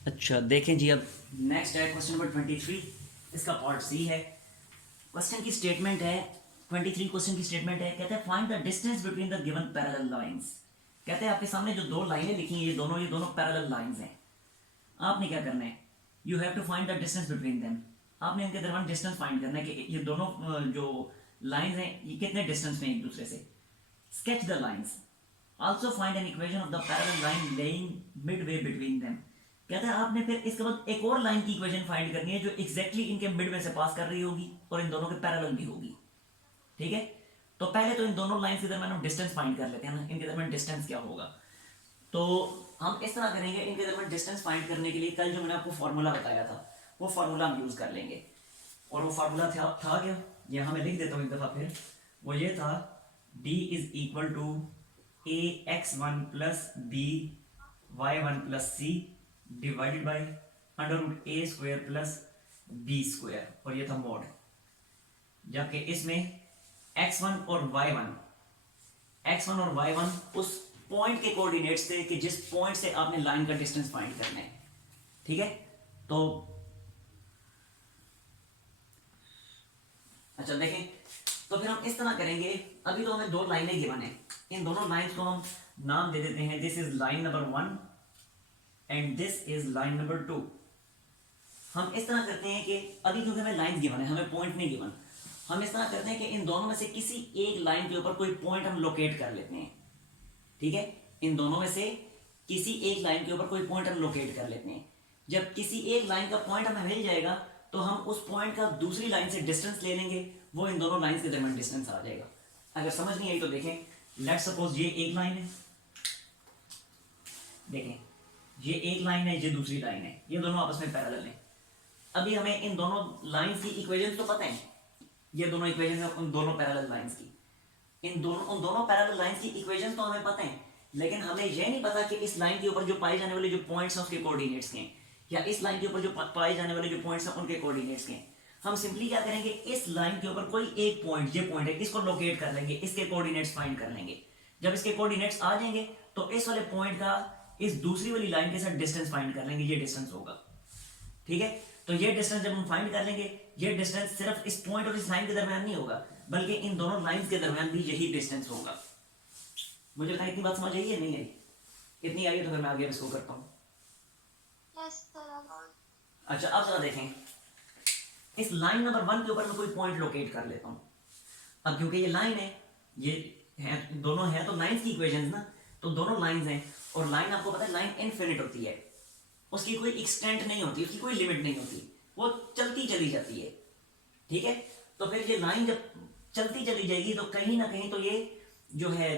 अच्छा देखें जी, अब नेक्स्ट है क्वेश्चन नंबर 23। इसका पार्ट सी है। क्वेश्चन की स्टेटमेंट है 23। क्वेश्चन की स्टेटमेंट है, कहते हैं find the distance between the given parallel lines. कहते हैं आपके सामने जो दो लाइनें लिखी हैं ये दोनों पैरेलल लाइंस हैं। आपने क्या करना है, you have to find the distance between them. आपने इनके दरमियान डिस्टेंस फाइंड करना है कि ये दोनों जो लाइंस हैं ये कितने डिस्टेंस में एक दूसरे से। Sketch the lines, also find an equation of the parallel line laying Midway between them. कहते हैं आपने फिर इसके बाद एक और लाइन की इक्वेशन फाइंड करनी है जो एग्जैक्टली इनके मिड में से पास कर रही होगी और इन दोनों के पैरेलल भी होगी। ठीक है, तो पहले तो इन दोनों लाइंस के दरमियान हम डिस्टेंस फाइंड कर लेते हैं ना, इनके दरमियान डिस्टेंस क्या होगा। तो हम इस तरह करेंगे, इनके दरमियान डिस्टेंस फाइंड करने के लिए कल जो मैंने आपको फॉर्मूला बताया था वो फार्मूला हम यूज कर लेंगे। और वो फार्मूला था क्या, यहाँ मैं लिख देता हूँ एक दफा फिर। वो ये था, d is equal to a x one plus B Y one plus c divided by under root a square plus b square, और ये था मॉड। जबकि इसमें x1 और y1 उस पॉइंट के कोऑर्डिनेट्स थे कि जिस पॉइंट से आपने लाइन का डिस्टेंस फाइंड करना है। ठीक है, तो अच्छा देखें, तो फिर हम इस तरह करेंगे। अभी तो हमें दो लाइनें गिवन है, इन दोनों लाइंस को हम नाम दे देते हैं, this is line number 1 and this is line number 2। हम इस तरह करते हैं कि अभी क्योंकि हमें लाइन गिवन है, हमें पॉइंट नहीं गिवन, हम इस तरह करते हैं कि इन दोनों में से किसी एक लाइन के ऊपर कोई पॉइंट हम लोकेट कर लेते हैं। ठीक है, इन दोनों में से किसी एक लाइन के ऊपर कोई पॉइंट हम लोकेट कर लेते हैं। जब किसी एक लाइन का पॉइंट हमें मिल जाएगा तो हम उस पॉइंट का दूसरी लाइन से डिस्टेंस ले लेंगे, वो इन दोनों लाइंस के दरमियान डिस्टेंस आ जाएगा। अगर समझ नहीं आई तो देखें, लेट्स सपोज ये एक लाइन है, देखें ये एक लाइन है, ये दूसरी लाइन है, ये दोनों आपस में पैरेलल हैं। अभी हमें इन दोनों लाइंस की इक्वेशन तो पता है, ये दोनों इक्वेशन है उन दोनों पैरेलल लाइंस की। उन दोनों पैरेलल लाइंस की इक्वेशन तो हमें पता है, लेकिन हमें यह नहीं पता कि इस लाइन के ऊपर जो पाए जाने वाले जो पॉइंट्स हैं उसके कोऑर्डिनेट्स के हैं, या इस लाइन के ऊपर जो पाए जाने वाले जो पॉइंट्स हैं उनके कोऑर्डिनेट्स के हैं। हम सिंपली क्या करेंगे, इस लाइन के ऊपर कोई एक पॉइंट, ये पॉइंट है, इसको लोकेट कर लेंगे, इसके कोऑर्डिनेट्स फाइंड कर लेंगे। जब इसके कोऑर्डिनेट्स आ जाएंगे तो इस वाले पॉइंट का इस दूसरी वाली लाइन के साथ डिस्टेंस फाइंड कर लेंगे, ये डिस्टेंस होगा। ठीक है, तो ये डिस्टेंस जब हम फाइंड कर लेंगे, ये डिस्टेंस सिर्फ इस पॉइंट और इस लाइन के दरमियान नहीं होगा, बल्कि इन दोनों लाइंस के दरमियान भी यही डिस्टेंस होगा। मुझे लगता है इतनी बात समझ आई है, नहीं आई? इतनी आई है तो फिर मैं आगे इसको करता हूँ। अच्छा अब जरा देखें, इस लाइन नंबर 1 के ऊपर मैं कोई पॉइंट लोकेट कर लेता हूँ। अब क्योंकि ये लाइन है, ये है, दोनों है तो लाइंस की इक्वेशंस ना, तो दोनों लाइंस हैं, और लाइन आपको पता है लाइन इनफिनिट होती है, उसकी कोई एक्सटेंट नहीं होती, उसकी कोई लिमिट नहीं होती, वो चलती चली जाती है। ठीक है, तो फिर ये लाइन जब चलती चली जाएगी तो कहीं ना कहीं तो ये जो है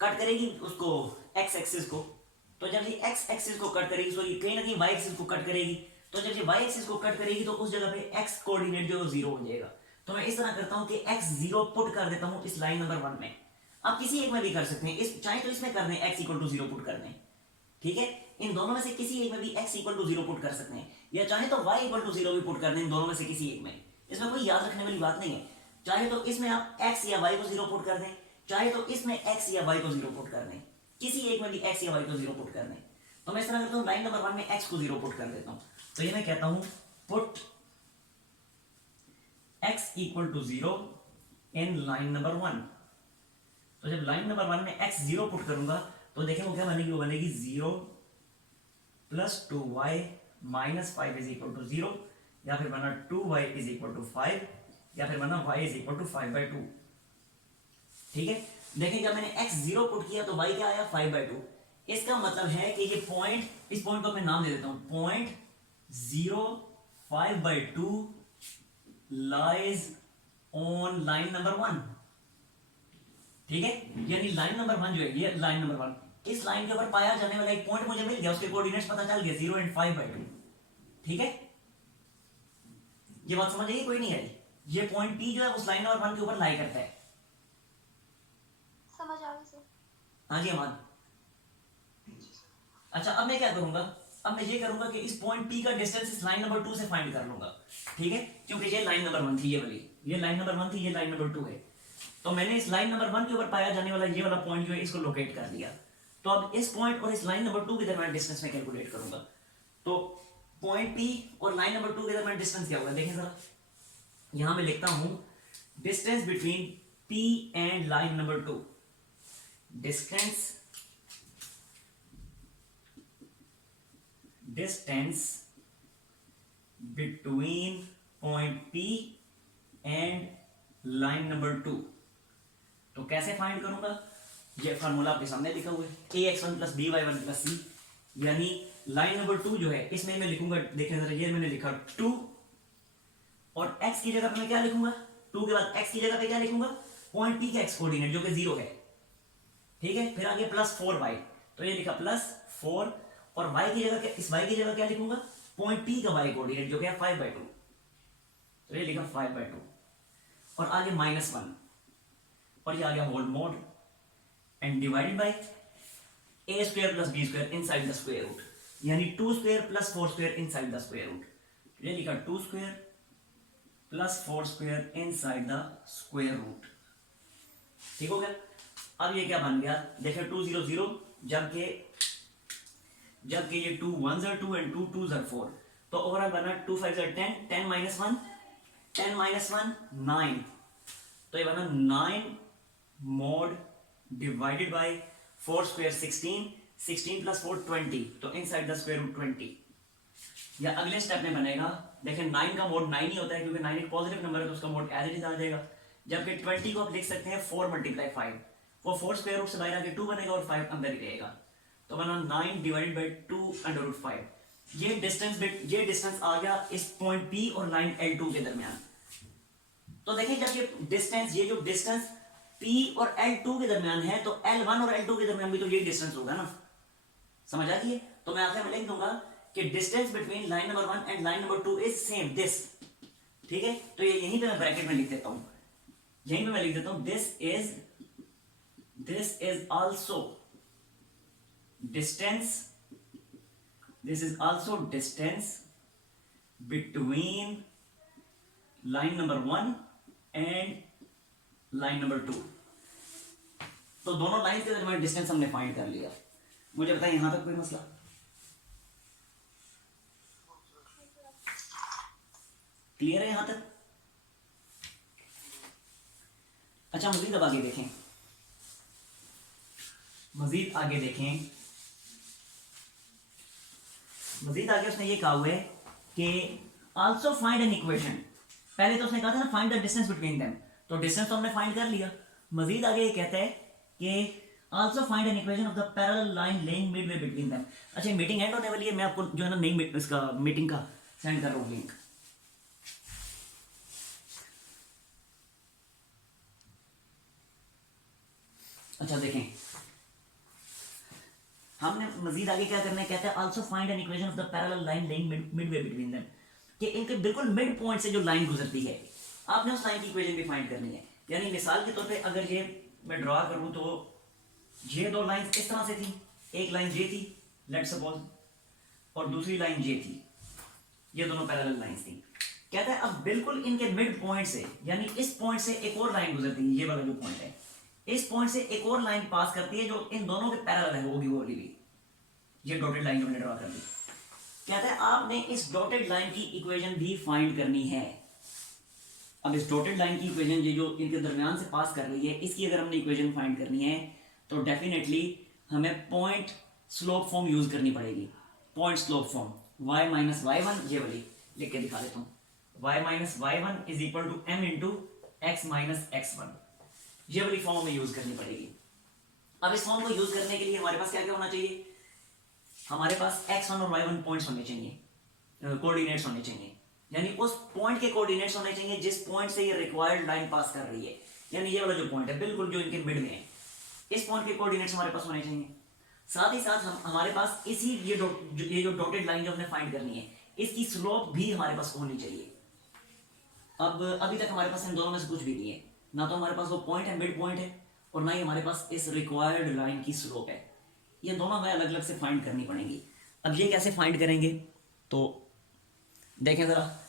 कट करेगी उसको, एक्स एक्सिस को। तो जब ये एक्स एक्सिस को कट करेगी, सॉरी कहीं ना कहीं वाई एक्सिस को कट करेगी, तो जब ये वाई एक्सिस को कट करेगी तो उस जगह पे एक्स कोऑर्डिनेट जो जीरो हो जाएगा। तो मैं इस तरह करता हूं कि एक्स जीरो पुट कर देता हूं इस लाइन नंबर 1 में। आप किसी एक में भी कर सकते हैं, इस चाहे तो इसमें कर दें, x equal to zero put कर दें। ठीक है, इन दोनों में से किसी एक में भी x equal to zero put कर सकते हैं, या चाहे तो y इक्वल टू जीरो भी पुट कर दें, इन दोनों में से किसी एक में। इसमें कोई याद रखने वाली बात नहीं है, चाहे तो इसमें आप x या y को जीरो पुट कर दें, चाहे तो इसमें x या y को जीरो पुट कर दें, किसी एक में भी x या y को जीरो पुट कर दें। तो मैं इस तरह करता हूँ, लाइन नंबर 1 में x को जीरो पुट कर देता हूँ। तो ये मैं कहता हूँ put x equal to zero in line number 1। तो जब लाइन नंबर 1 में x जीरो पुट करूंगा तो देखें वो क्या बनेगी, वो बनेगी 0 plus 2y minus 5 is equal to 0, या फिर बना 2y इज इक्वल टू 5, या फिर बना y इज इक्वल टू 5/2। ठीक है, देखें जब मैंने x जीरो पुट किया तो y क्या आया, 5/2। इसका मतलब है कि ये पॉइंट, इस पॉइंट को मैं नाम दे देता हूं, point 0 5/2 lies on line number 1। ठीक है, यानी लाइन नंबर 1 जो है, ये लाइन नंबर 1, इस लाइन के ऊपर पाया जाने वाला एक पॉइंट मुझे मिल गया, उसके कोऑर्डिनेट्स पता चल गया, 0 एंड 5/2। ठीक है, ये बात समझ आई, कोई नहीं आई? ये पॉइंट P जो है उस लाइन नंबर 1 के ऊपर लाई करता है। समझ आ गई सर। हाँ जी अमान। अच्छा अब मैं क्या करूंगा, अब मैं ये करूंगा कि इस पॉइंट P का डिस्टेंस इस लाइन नंबर 2 से फाइंड कर लूंगा। ठीक है, क्योंकि ये लाइन नंबर 1 थी, ये वाली, ये लाइन नंबर 1 थी, ये लाइन नंबर 2 है। तो मैंने इस लाइन नंबर 1 के ऊपर पाया जाने वाला ये वाला पॉइंट जो है इसको लोकेट कर लिया। तो अब इस पॉइंट और इस लाइन नंबर 2 के दरमियान डिस्टेंस में कैलकुलेट करूंगा। तो पॉइंट पी और लाइन नंबर 2 के दरमियान डिस्टेंस क्या होगा, देखें जरा, यहां मैं लिखता हूं distance between P and line number 2, distance between point P and line number 2। तो कैसे फाइंड करूंगा, ये फार्मूला आपके सामने लिखा हुआ है, A x one plus B Y one plus C, यानी लाइन नंबर 2 जो है इसमें मैं लिखूंगा, देखें जरा, ये मैंने लिखा 2 और x की जगह पे मैं क्या लिखूंगा, 2 के बाद x की जगह पे क्या लिखूंगा, पॉइंट p के x कोऑर्डिनेट जो कि 0 है, ठीक है। फिर आगे प्लस 4y, तो ये लिखा प्लस 4 और y की जगह, इस y की जगह क्या लिखूंगा, पॉइंट p का y कोऑर्डिनेट जो कि है 5/2, तो ये लिखा 5/2 और आगे -1 और ये आ गया whole mod and divided by a square plus b square inside the square root, यानी 2 square plus 4 square inside the square root, ये लिखा 2 square plus 4 square inside the square root, ठीक हो गया। अब ये क्या बन गया, देखिए 2 0 0, जबकि ये 2 1s are 2 and 2 2s are 4, तो ओवरऑल बना 2 5s are 10, 10 minus 1 9, तो ये बना 9 mod divided by 4 square 16 plus 4 20, तो इनसाइड द स्क्वायर रूट 20। या अगले स्टेप में बनेगा, देखें 9 का मोड 9 ही होता है क्योंकि 9 एक पॉजिटिव नंबर है तो उसका मोड एज इट इज आ जाएगा, जबकि 20 को आप लिख सकते हैं 4 × 5, वो 4 स्क्वायर रूट से बाहर आके 2 बनेगा और 5 अंदर ही रहेगा, तो बना 9 डिवाइडेड बाय 2√5। ये डिस्टेंस आ गया इस पॉइंट P और लाइन L2 के दरमियान। तो देखिए जब ये जो डिस्टेंस P और L2 के दरमियान है तो L1 और L2 के दरमियान भी तो ये डिस्टेंस होगा ना, समझ आ रही है। तो मैं आखिर में लिख दूंगा कि distance between line number 1 and line number 2 is same this, ठीक है। तो ये यहीं पे मैं ब्रैकेट में लिख देता हूं, यहीं पे मैं लिख देता हूं this is also distance between line number 1 and line number 2। तो दोनों लाइन के दरमियान डिस्टेंस हमने फाइंड कर लिया। मुझे बताएं यहां तक कोई मसला, क्लियर है यहां तक? अच्छा मजीद अब आगे देखें, मजीद आगे उसने ये कहा हुआ है कि आल्सो फाइंड एन इक्वेशन। पहले तो उसने कहा था ना find the distance between them, तो डिस्टेंस तो हमने फाइंड कर लिया। मजीद आगे ये कहता है कि also find an equation of the parallel line laying Midway between them. अच्छा मीटिंग एंड होने वाली है, मैं आपको जो है ना नई इसका मीटिंग का सेंड कर रहा हूँ लिंक। अच्छा देखें, हमने मजीद आगे क्या करना है, कहते हैं also find an equation of the parallel line laying Midway between them, कि इनके बिल्कुल मिड पॉइंट से जो लाइन गुजरती है आपने उस लाइन की इक्वेशन भी फाइंड करनी है। यानी मिसाल के तौर पे अगर ये मैं ड्रॉ करूं तो ये दो लाइंस इस तरह से थी, एक लाइन जे थी लेट सपोज और दूसरी लाइन जे थी, ये दोनों पैरेलल लाइंस थी। कहता है अब बिल्कुल इनके मिड पॉइंट से, यानी इस पॉइंट से एक और लाइन गुजरती है, ये वाला जो पॉइंट है इस पॉइंट से एक और लाइन पास करती है जो इन दोनों के पैरेलल है, होगी वो वाली भी, ये डॉटेड लाइन हमने ड्रॉ कर दी। कहता है आपने इस डॉटेड लाइन की इक्वेशन भी फाइंड करनी है। अब इस डॉटेड लाइन की इक्वेशन ये जो इनके दरमियान से पास कर रही है, इसकी अगर हमने इक्वेशन फाइंड करनी है तो डेफिनेटली हमें पॉइंट स्लोप फॉर्म यूज करनी पड़ेगी। Point slope form y minus y1, ये वाली लिख के दिखा देता हूँ, y minus y1 is equal to m into x minus x1, ये वाली फॉर्म हमें यूज करनी पड़ेगी। अब इस फॉर्म को यूज करने के लिए हमारे पास क्या क्या होना चाहिए, हमारे पास x1 और y1 पॉइंट्स होने चाहिए, कोऑर्डिनेट्स होने चाहिए, यानी उस पॉइंट के कोऑर्डिनेट्स होने चाहिए जिस पॉइंट से ये रिक्वायर्ड लाइन पास कर रही है, यानी ये वाला जो पॉइंट है बिल्कुल जो इनके मिड में है, इस पॉइंट के कोऑर्डिनेट्स हमारे पास होने चाहिए। साथ ही साथ हमारे पास इसी ये जो डॉटेड लाइन जो हमने फाइंड करनी है इसकी स्लोप भी हमारे पास होनी चाहिए। अब अभी तक हमारे पास इन दोनों में से कुछ भी नहीं है, ना तो हमारे पास वो पॉइंट है मिड पॉइंट है और ना ही हमारे पास इस रिक्वायर्ड लाइन की स्लोप है। ये दोनों हमें अलग अलग से फाइंड करनी पड़ेंगी। अब ये कैसे फाइंड करेंगे, तो देखें ज़रा,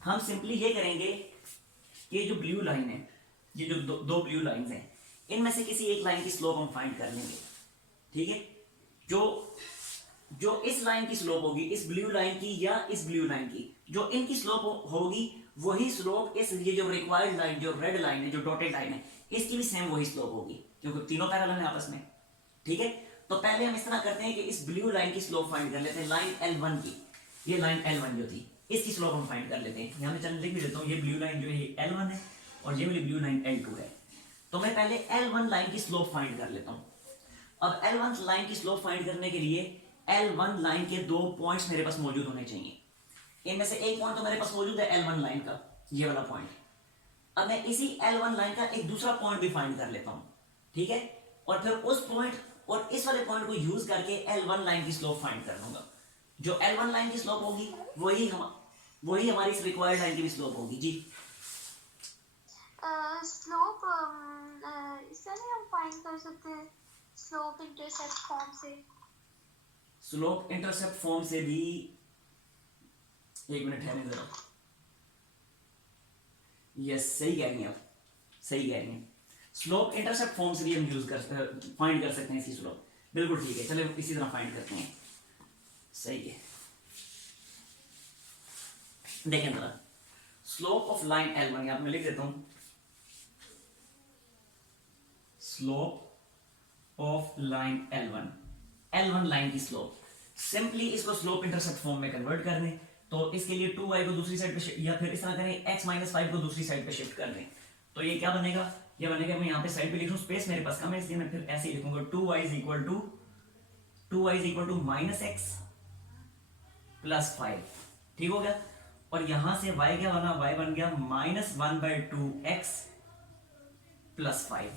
हम सिंपली ये करेंगे कि ये जो ब्लू लाइन है, ये जो दो ब्लू लाइंस हैं, इनमें से किसी एक लाइन की स्लोप हम फाइंड कर लेंगे, ठीक है। जो जो इस लाइन की स्लोप होगी, इस ब्लू लाइन की या इस ब्लू लाइन की, जो इनकी स्लोप होगी वही स्लोप इस ये जो रिक्वायर्ड लाइन, जो रेड लाइन है, जो डॉटेड लाइन है, इसकी भी सेम वही स्लोप होगी, क्योंकि तीनों पैरेलल है आपस में। ठीक है, तो पहले हम इस तरह करते हैं कि इस ब्लू लाइन की स्लोप फाइंड कर लेते हैं, लाइन L1 की। ये लाइन L1 जो थी, इसकी स्लोप हम फाइंड कर लेते हैं। यहाँ मैं चल लिख भी देता हूँ, ये ब्लू लाइन जो है ये L1 है और ये वाली ब्लू लाइन L2 है। तो मैं पहले L1 लाइन की स्लोप फाइंड कर लेता हूँ। अब L1 लाइन की स्लोप फाइंड करने के लिए L1 लाइन के दो पॉइंट्स मेरे पास मौजूद होने चाहिए। इनमें से एक पॉइंट तो मेरे पास मौजूद है L1 लाइन का, ये वाला पॉइंट। अब मैं इसी L1 लाइन का एक दूसरा पॉइंट भी फाइंड कर लेता हूं, ठीक है, और फिर उस पॉइंट और इस वाले पॉइंट को यूज करके L1 लाइन की स्लोप फाइंड कर लूंगा। जो L1 लाइन की स्लोप होगी वही हमारी इस रिक्वायर्ड लाइन की भी स्लोप होगी। जी स्लोप इससे नहीं हम फाइंड कर सकते स्लोप इंटरसेप्ट फॉर्म से? स्लोप इंटरसेप्ट फॉर्म से भी, एक मिनट ठहरने जरा। यस, सही कह रही हैं आप, सही कह रही हैं। स्लोप इंटरसेप्ट फॉर्म से भी हम यूज कर फाइंड कर सकते हैं इसकी स्लोप। बिल्कुल ठीक है, चलो इसी तरह फाइंड करते हैं। सही है, देखें जरा, स्लोप ऑफ लाइन L1 यहां मैं लिख देता हूं, slope of line L1 line की स्लोप। सिंपली इसको स्लोप इंटरसेप्ट फॉर्म में कन्वर्ट कर दें, तो इसके लिए 2y को दूसरी साइड पे या फिर इस तरह करें x - 5 को दूसरी साइड पे शिफ्ट कर दें, तो ये क्या बनेगा, ये बनेगा, मैं यहाँ पे साइड पे लिख रहा हूँ, स्पेस मेरे पास कम है इसलिए मैं फिर ऐसे ही लिखूंगा, 2y is equal to -x + 5। ठीक हो गया, और यहां से y क्या बना, y बन गया -1/2x + 5।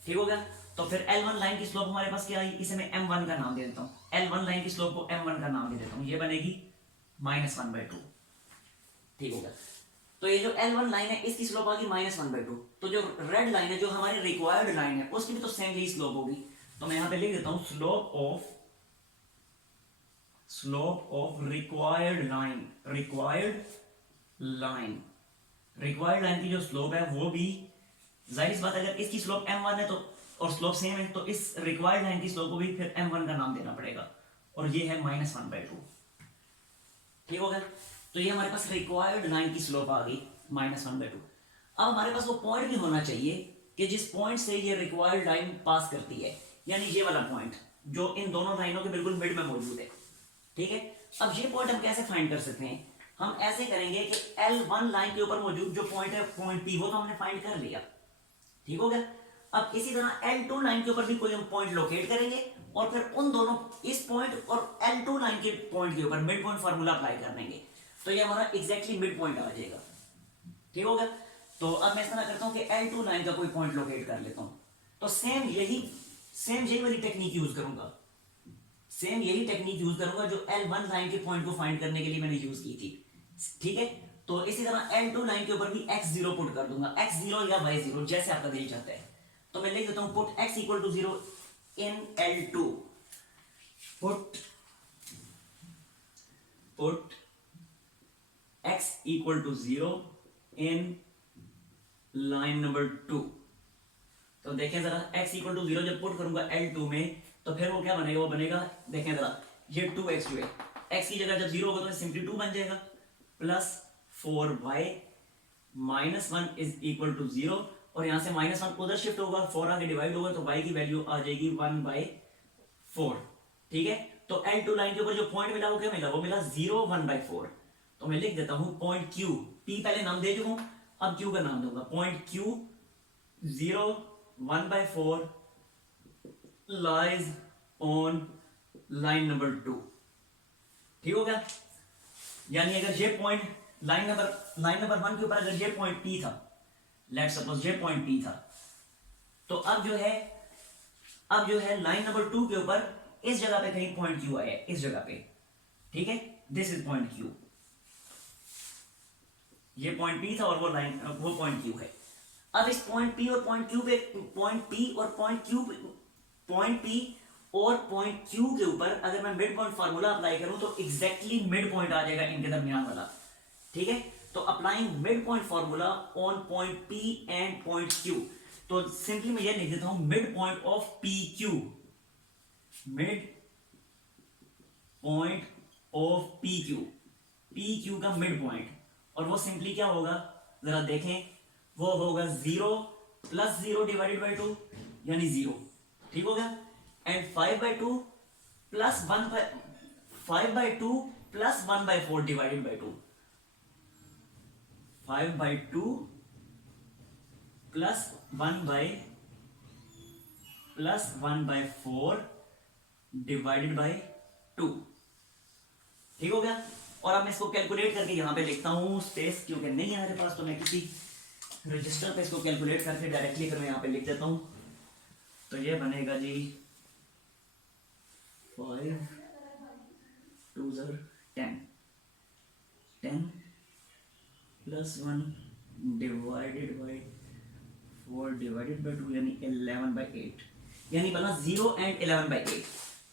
ठीक हो गया, तो फिर L1 लाइन की स्लोप हमारे पास क्या आई, इसे मैं M1 का नाम दे देता हूँ। L1 लाइन की स्लोप को M1 का नाम दे देता हूँ, ये बनेगी -1/2। ठीक हो गया, तो ये जो L1 लाइन है इसकी स्लोप आ गई -1/2। तो जो रेड लाइन है, जो हमारी रिक्वायर्ड लाइन है, उसकी भी तो सेम यही स्लोप होगी। तो मैं यहां पे लिख देता हूं स्लोप ऑफ रिक्वायर्ड लाइन की जो स्लोप है वो भी, जाहिर सी बात है, अगर इसकी स्लोप M1 है तो और स्लोप सेम है, तो इस रिक्वायर्ड लाइन की स्लोप को भी फिर M1 का नाम देना पड़ेगा, और ये है -1/2। ठीक हो गया, तो ये हमारे पास रिक्वायर्ड लाइन की स्लोप आ गई -1/2। अब हमारे पास वो पॉइंट भी होना चाहिए कि जिस पॉइंट से ये रिक्वायर्ड लाइन पास करती है, यानी ये वाला पॉइंट जो इन दोनों लाइनों के बिल्कुल मिड में मौजूद है। ठीक है, अब ये पॉइंट हम कैसे फाइंड कर सकते हैं, हम ऐसे करेंगे कि L1 लाइन के ऊपर मौजूद जो पॉइंट है, पॉइंट P, वो तो हमने फाइंड कर लिया। ठीक हो गया, अब इसी तरह L2 लाइन के ऊपर भी कोई हम पॉइंट लोकेट करेंगे और फिर उन दोनों, इस पॉइंट और L2 लाइन के पॉइंट के ऊपर मिड पॉइंट फार्मूला अप्लाई कर देंगे, तो ये हमारा एग्जैक्टली मिड पॉइंट आ जाएगा। ठीक हो गया, तो अब मैं इस तरह करता हूं कि L2 लाइन का कोई पॉइंट लोकेट कर लेता हूं, तो सेम यही वाली टेक्निक यूज करूंगा, जो L1 लाइन के पॉइंट को फाइंड करने के लिए मैंने यूज की थी। ठीक है, तो इसी तरह L2 लाइन के ऊपर भी x0 पुट कर दूंगा, x0 या y0 जैसे आपका दिल चाहता है। तो मैं लिख देता हूं पुट x = 0 इन L2, पुट x = 0 इन लाइन नंबर 2। तो देखें जरा, x = 0 जब पुट करूंगा L2 में, तो फिर वो क्या बनेगा, वो बनेगा, देखें जरा, ये 2x जो है, x की जगह जब 0 होगा तो सिंपली 2 बन जाएगा, +4y -1 = 0, और यहां से -1 उधर शिफ्ट होगा, 4 आगे डिवाइड होगा, तो y की वैल्यू आ जाएगी 1/4। ठीक है, तो L2 लाइन के ऊपर जो पॉइंट मिला वो क्या मिला, वो मिला 0 1/4। तो मैं लिख देता हूं पॉइंट Q, P पहले नाम दे चुका हूं, अब Q का नाम दूंगा, point Q 0 1/4 lies on line number 2। ठीक हो गया, यानी अगर ये पॉइंट लाइन नंबर 1 के ऊपर अगर ये पॉइंट P था, लेट्स सपोज ये पॉइंट P था, तो अब जो है लाइन नंबर 2 के ऊपर इस जगह पे कहीं पॉइंट Q आया, इस जगह पे। ठीक है, दिस इज पॉइंट Q, ये पॉइंट P था और वो पॉइंट Q है। अब इस पॉइंट P और पॉइंट Q के ऊपर अगर मैं मिड पॉइंट फार्मूला अप्लाई करूं तो एग्जैक्टली मिड पॉइंट आ जाएगा इनके दरमियान वाला। ठीक है, तो applying mid point formula on point P and point Q, तो सिंपली मैं ये लिख देता हूं mid point of PQ, mid point of P Q, P Q का मिड पॉइंट, और वो सिंपली क्या होगा जरा देखें, वो होगा 0 प्लस 0 डिवाइडेड बाई 2 यानी 0, ठीक हो गया। And 5/2 plus 5/2 plus 1/4 divided by 2, 5/2 plus 1/4 divided by 2, ठीक हो गया। और अब मैं इसको कैलकुलेट करके यहां पे लिखता हूं, स्पेस क्योंकि नहीं है मेरे पास तो मैं किसी रजिस्टर पे इसको कैलकुलेट करके डायरेक्टली अगर मैं यहां पे लिख देता हूं तो ये बनेगा जी 5 2 10, 10 plus 1 divided by 4 divided by 2 यानी 11/8, यानी बना 0 एंड 11/8,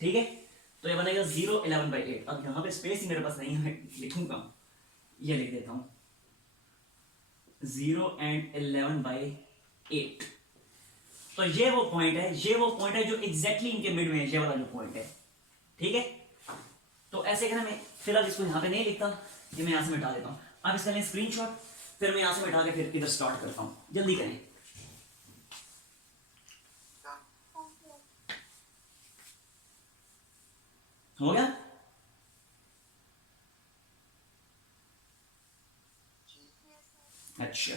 ठीक है। तो ये बनेगा 0 11/8। अब यहाँ पे स्पेस ही मेरे पास नहीं है, मैं लिखूंगा, ये लिख देता हूँ 0 एंड 11/8। तो ये वो पॉइंट है, ये वो पॉइंट है जो एग्जैक्टली इनके मिड में है, ये वाला जो पॉइंट है, ठीक है। तो ऐसे करना, मैं फिलहाल इसको यहाँ पे नहीं लिखता, ये मैं यहाँ से मिटा देता हूँ। आप इसका लें स्क्रीनशॉट, फिर मैं यहाँ से मिटा के फिर इधर स्टार्ट करता हूँ, जल्दी करें। हो गया? अच्छा,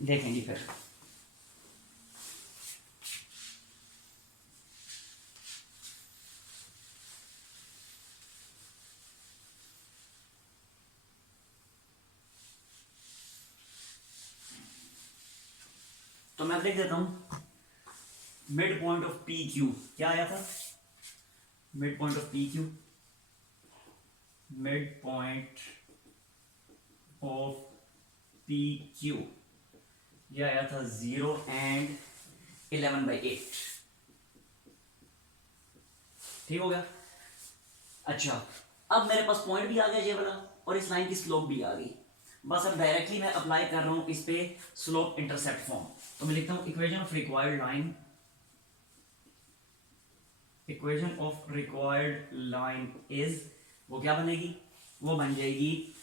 देखेंगे फिर। तो मैं लिख देता हूं mid point of P Q, क्या आया था? Mid point of P Q, mid point of P Q, यह आया था 0 एंड 11/8, ठीक हो गया। अच्छा, अब मेरे पास पॉइंट भी आ गया ये वाला, और इस लाइन की स्लोप भी आ गई। बस अब डायरेक्टली मैं अप्लाई कर रहा हूं इस पे स्लोप इंटरसेप्ट फॉर्म। तो मैं लिखता हूं equation of required line, equation of required line is, वो क्या बनेगी? वो बन जाएगी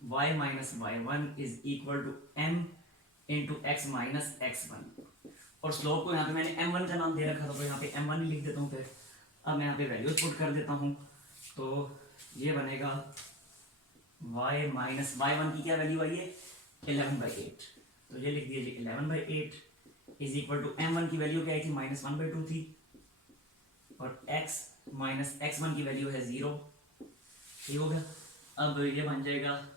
y minus y1 is equal to m into x minus x1, और स्लोप को यहाँ पे मैंने m1 का नाम दे रखा था, तो यहाँ पे m1 ही लिख देता हूँ। फिर अब मैं यहाँ पे वैल्यूज पुट कर देता हूँ, तो ये बनेगा y माइनस y1 की क्या वैल्यू आई है? 11/8, तो ये लिख दिया जी 11/8 इज इक्वल टू m1 की वैल्यू क्या आई थी? -1/2 थी, और x माइनस x1 की वैल्यू है 0, ठीक हो गया। अब ये बन जाएगा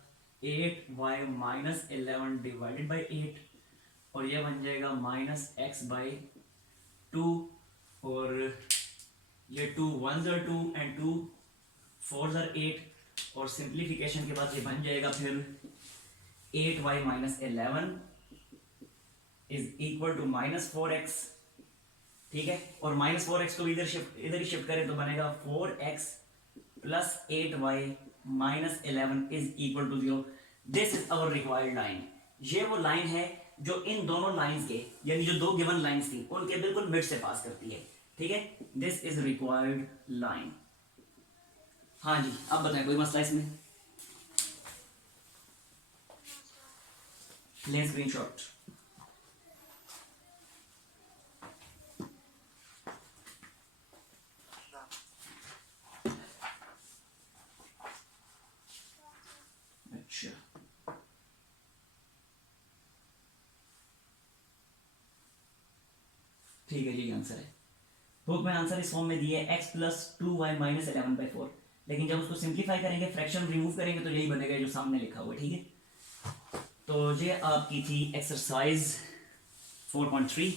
8y माइनस 11 डिवाइडेड बाई 8, और ये बन जाएगा -x/2, और ये 2 1s are 2 and 2 4s are 8, और सिंप्लीफिकेशन के बाद ये बन जाएगा फिर 8y minus 11 is equal to -4x, ठीक है। और -4x को इधर ही शिफ्ट करें तो बनेगा 4x plus 8y minus 11 is equal to 0। This is our required line. ये वो लाइन है जो इन दोनों लाइंस के, यानी जो दो गिवन लाइंस थी उनके बिल्कुल मिड से पास करती है, ठीक है। This is required line. हाँ जी, अब बताएं कोई मसला इसमें? लें स्क्रीनशॉट। अच्छा, ठीक है जी, आंसर है। बुक में आंसर इस फॉर्म में दिया है x प्लस 2y माइनस 11/4, लेकिन जब उसको सिंप्लीफाई करेंगे, फ्रैक्शन रिमूव करेंगे, तो यही बनेगा जो सामने लिखा हुआ है, ठीक है। तो ये आपकी थी एक्सरसाइज 4.3।